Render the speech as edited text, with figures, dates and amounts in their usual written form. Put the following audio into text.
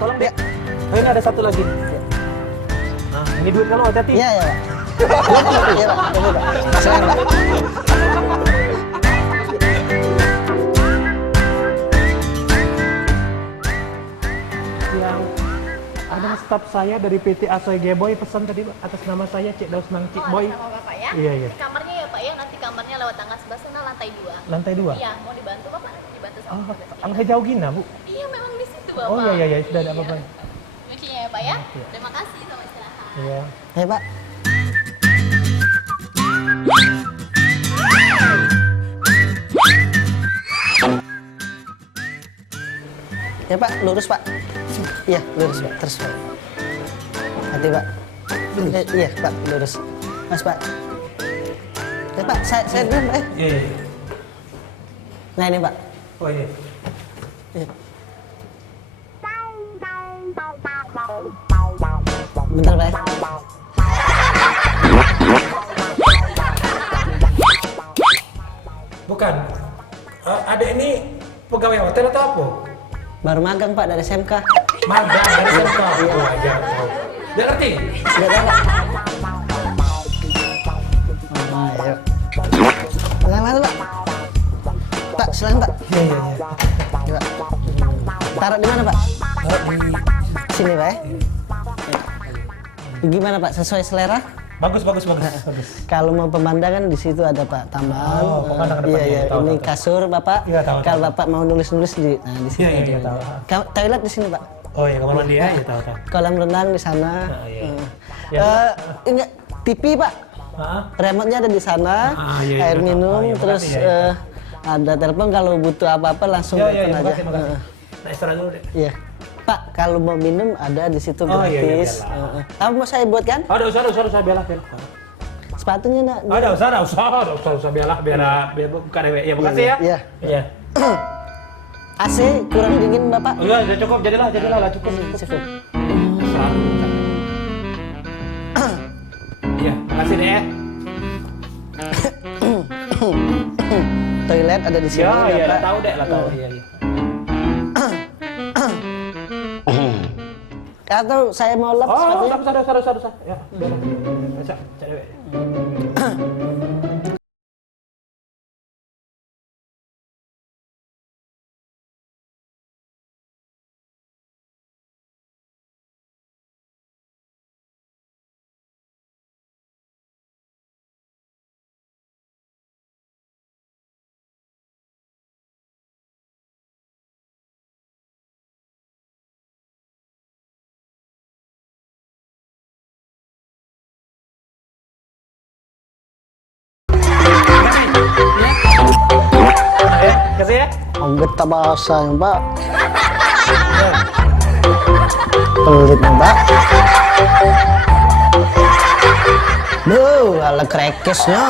tolong dek. Oh, ini ada satu lagi. Nah, ini duit kamu, hati-hati. Iya, iya, Pak. Iya, Pak. Tunggu, Pak. Silakan, Pak. Yang ada staf saya dari PT Asoy Geboy pesan tadi Pak, atas nama saya Cik Daus Nang Cik Boy. Sama Bapak ya. Iya, iya. Di kamarnya ya Pak ya, nanti kamarnya lewat tangga sebelah sana lantai 2. Lantai 2? Iya, mau dibantu Bapak? Dibantu sama Oh, petugas kita. angka jauh gina, Bu. Iya, memang di situ Bapak. Oh iya, iya, iya, sudah ada apa-apa. Kuncinya ya Pak ya. Iya. Terima kasih, selamat istirahat. Iya. Ayo, Pak. Ya, Pak, lurus, Pak. Iya, lurus, Pak. Terus, Pak. Hati, Pak. Iya, Pak, lurus. Mas, Pak. Ya, Pak, saya dulu, Pak. Iya, iya. Nah, ini, Pak. Oh iya. Iya. Bentar, Pak. Bukan. Adek ini pegawai hotel atau apa? Baru magang, Pak, dari SMK. Magang dari SMK. Oh, aja. Dia ngerti? Nggak tahu, Pak. Ayo. Silakan masuk, Pak. Pak, silakan, Pak. Iya, iya, iya. Ya, Pak. Taruh di mana, Pak? Sini, Pak. Gimana, Pak? Sesuai selera? Bagus, bagus, bagus, bagus. Kalau mau pemandangan di situ ada Pak taman. Oh, pemandangan depannya. Iya, iya. Tahu, Ini tahu, kasur, Bapak. Iya, tahu, Kalau tahu. Bapak mau nulis-nulis di di sini. Iya, iya, ada. tahu. Toilet di sini, Pak. Oh iya, kamar mandi ya, iya tahu, tahu. Kolam renang di sana. Nah, iya. Eh, enggak, TV, Pak. Hah? Remote-nya ada di sana. Iya, iya, Air tahu. minum, Oh, iya, terus makasih, iya, iya. ada telepon kalau butuh apa-apa langsung Iya, iya, telepon iya, aja. makasih, makasih. Nah, istirahat dulu deh. Iya. Pak, kalau mau minum ada di situ Oh, iya, iya, gratis. biarlah. Apa mau saya buatkan? Oh, udah usah, biarlah, biarlah. Sepatunya, Nak. Oh, udah usah, biarlah, biar buka dewe. Ya, makasih ya. Iya. Iya. AC kurang dingin, Bapak. Udah cukup, jadilah lah, cukup. Cukup. Iya, makasih deh ya. Toilet ada di sini, Iya, iya, Bapak. lah tahu deh, lah tahu. Iya, iya. Atau saya mau lap Oh, sepatunya? usah. Ya, biarlah. Bisa, cari dewe. Ya, kasih ya. Anggap tak bahasanya, Pak. Pelitnya, Pak. Duh, ala krekesnya.